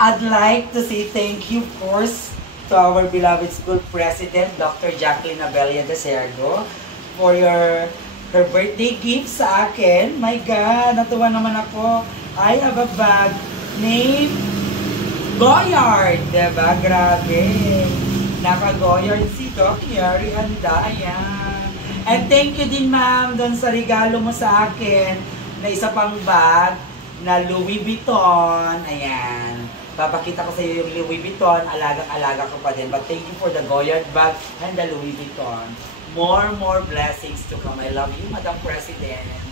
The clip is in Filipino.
I'd like to say thank you, of course, to our beloved school president, Dr. Jacqueline Abella de Sergo, for her birthday gift sa akin. My God, natuwa naman ako. I have a bag named Goyard, diba? Grabe. Naka-Goyard si Doc Yari Handa. Ayan. And thank you din, ma'am, doon sa regalo mo sa akin na isa pang bag na Louis Vuitton. Ayan. Papakita ko sa iyo yung Louis Vuitton. Alagang-alaga ko pa din. But thank you for the Goyard bag and the Louis Vuitton. More blessings to come. I love you, Madam President.